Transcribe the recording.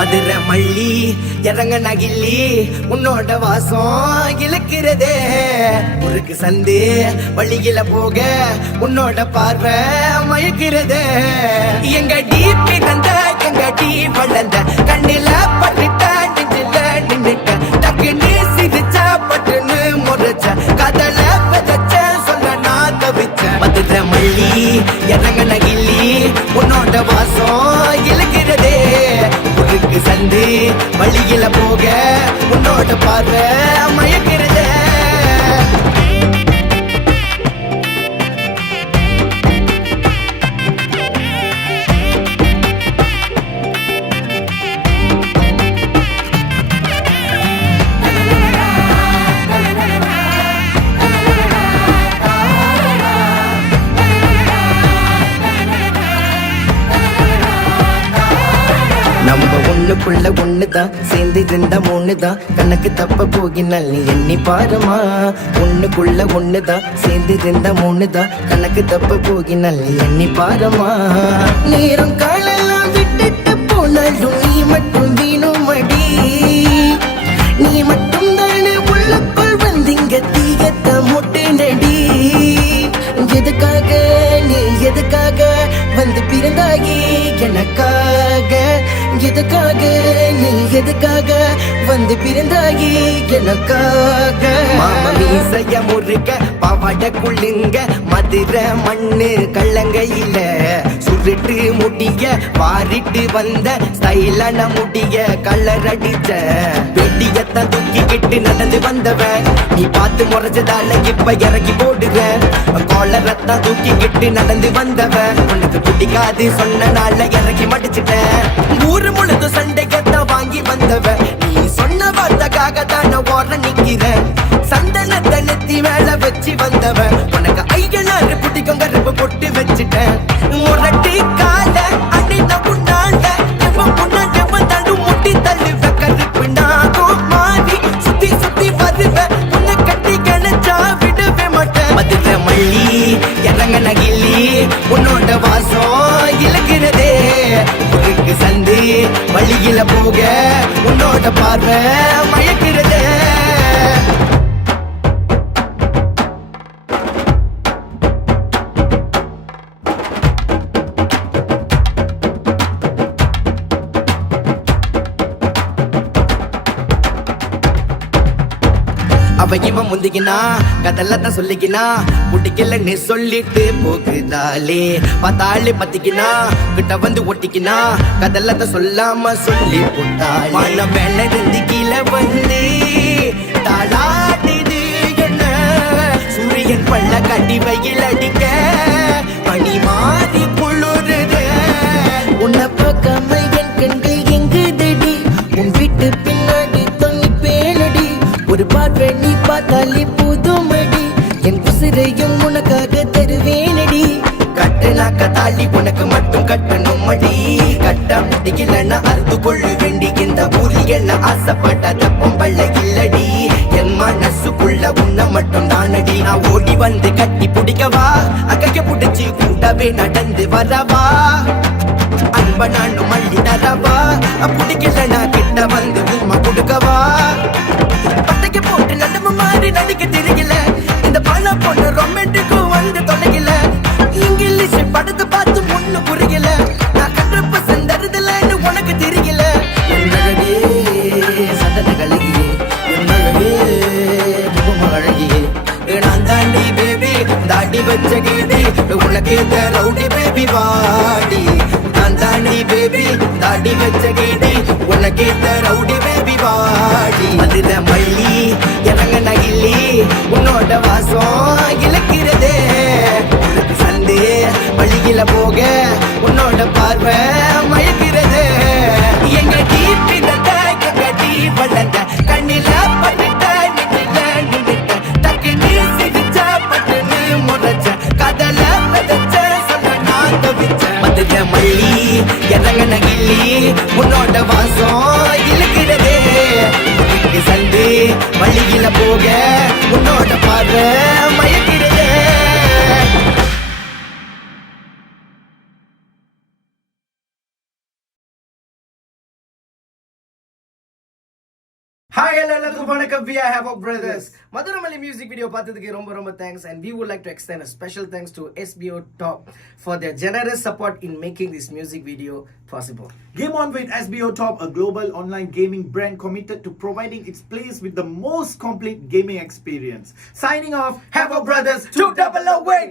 மதுரை மல்லி இறங்க நகில்லி உன்னோட வாசம் இழுக்கிறதே முறுக்கு சந்து வழியில போக உன்னோட பார்வை மயக்கிறதே எங்க டீப்பி தந்த எங்க டீ வளர்ந்த கண்ணில பட்டுட்ட நெஞ்சில நின்னுட்ட டக்கு நீ சிரிச்சா பட்டுன்னு முறைச்ச கதல பெதச்ச சொல்ல நான் தவிச்ச மதுரை மல்லி இறங்க நகில்லி உன்னோட வாசம் இழுக்கிறதே முறுக்கு சந்து வழியில போக உன்னோட பார்வை மயக்கிறதே நம்ம ஒண்ணுக்குள்ள ஒண்ணுதான் சேர்ந்து இருந்த மூணுதான் கணக்கு தப்ப போகினால் நீ எண்ணி பாருமா ஒண்ணுக்குள்ள ஒண்ணுதான் சேர்ந்து இருந்த மூணுதான் கணக்கு தப்ப போகினால் நீ எண்ணி பாருமா நேரம் காலெல்லாம் விட்டுட்டு போனாலும் நீ மட்டும் வீணுமடி நீ மட்டும் தானே உள்ளுக்குள் வந்தீங்க தீகத்த முட்டு நடி எதுக்காக நீ எதுக்காக வந்து பிறந்தாகி எனக்காக எதுக்காக நீ எதுக்காக வந்து பிறந்தாகி எனக்காக மாமா மீசைய முறுக்க பாவாட குள்ளுங்க மதுரை மண்ணு கள்ளங்கையில சுருட்டு முடிய வாரிட்டு வந்த ஸ்டைலான முடிய கலர் அடிச்ச வெட்டியத்தான் தூக்கிக்கிட்டு நடந்து வந்தவன் நீ பார்த்து முறைச்சதால இப்ப இறக்கி போடுற கோளரத்தான் தூக்கிக்கிட்டு நடந்து வந்தவன் உனக்கு பிடிக்காது சொன்னனால இறக்கி மடிச்சுட்டேன் ஊரு முழுது சண்டைக்கத்தான் வாங்கி வந்தவன் நீ சொன்ன வார்த்தைக்காக தான் ஓர நிக்கிறேன் சந்தனத்தை நெத்தி மேல வச்சு வந்தவன் உனக்கு ஐயனாரு பிடிக்கும் கருப்பு பொட்டு வச்சுட்டேன் முரட்டி கால அடின புண்ணாண்ட எவன் முன்னாடி எவன் தடு முட்டி தள்ளுவ கருப்பு நாகும் மாறி சுத்தி சுத்தி வருவேன் உன்னை கட்டி கணச்சா விடவே மாட்டேன் மதுரை மல்லி இறங்க நகில்லி உன்னோட வாசம் இழுக்கிறதே முறுக்கு சந்து வழியில போக உன்னோட பார்வை மயக்கிறதே அவ இவன் முந்திக்கினா கதெல்லாம் சொல்லிக்கினா குட்டிக்கலன்னு சொல்லிட்டு போகுதாலே பார்த்தாலே பத்திக்கினா கிட்ட வந்து ஒட்டிக்கினா கதெல்லாம் சொல்லாம சொல்லி போட்டாலே மனம் மேல இருந்து கீழே வந்து தாளாடுது என்ன சூரியன் பள்ள கட்டி வயல் அடிக்க பனி மாறி குளிருது உன்னை பார்க்காம என் கண்கள் எங்குதடி உன் வீட்டு பின்னாடி தொங்கி பேனடி ஒரு பார்வை நீ பார்த்தாலே புதுமடி என் உசிரையும் உனக்காக தருவேனடி கட்டுனாக்க தாலி உனக்கு மட்டும் கட்டணும் மடி கட்ட முடியலன்னா அறுத்து கொள்ள வேண்டி இந்த ஊரி என்ன ஆசைப்பட்ட தப்பம் பள்ள இல்லடி என் மனசுக்குள்ள உன்னை மட்டும் தானடி நான் ஓடி வந்து கட்டி பிடிக்கவா அக்கைய பிடிச்சி கூட்டவே நடந்து வரவா அன்ப நானும் மல்லி தரவா பிடிக்கலன்னா கிட்ட வந்து உண்மை கொடுக்கவா பட்டைக்கு போட்டு நடம மாறி நடிக்க தெரியல இந்த பல பொண்ணு ரொமான்டிக்கும் வந்து தொலைக்கல இங்கிலீஷ் படத்தை பார்த்து முன்னு புரியல நான் கண்டப்ப செந்தருதலன்னு உனக்கு தெரியல என்னழகே சந்தன கழகியே என்னழகே முகம அழகியே நான் தாண்டி பேபி தாண்டி வச்ச கேடி உனக்கு ரவுடி பேபி வாடி நான் தாண்டி பேபி தாண்டி வச்ச கேடி உனக்கு ரவுடி பேபி வாடி மதுரை மல்லி இறங்க நகில்லி உன்னோட வாசம் இழுக்கிறதே முறுக்கு சந்து வழியில போக உன்னோட பார்வை மயக்கிறதே எங்க டீப்பி தந்த எங்க டீ வளர்ந்த கண்ணில பட்டுட்ட நெஞ்சில நின்னுட்ட டக்கு நீ சிரிச்சா பட்டுன்னு முறைச்ச கதல பெதச்ச சொல்ல நான் தவிச்ச மதுரை மல்லி இறங்க நகில்லி உன்னோட வாசம் இழுக்கிறதே சந்து வழியில போக உன்னோட பார்வை மயக்கிறதே Hi, எல்லாருக்கும் வணக்கம். We are Havoc Brothers. Madhuramalli music video பார்த்ததுக்கு ரொம்ப thanks, and we would like to extend a special thanks to SBO Top for their generous support in making this music video possible. Game on with SBO Top, a global online gaming brand committed to providing its players with the most complete gaming experience. Signing off, Havoc Brothers 200 away.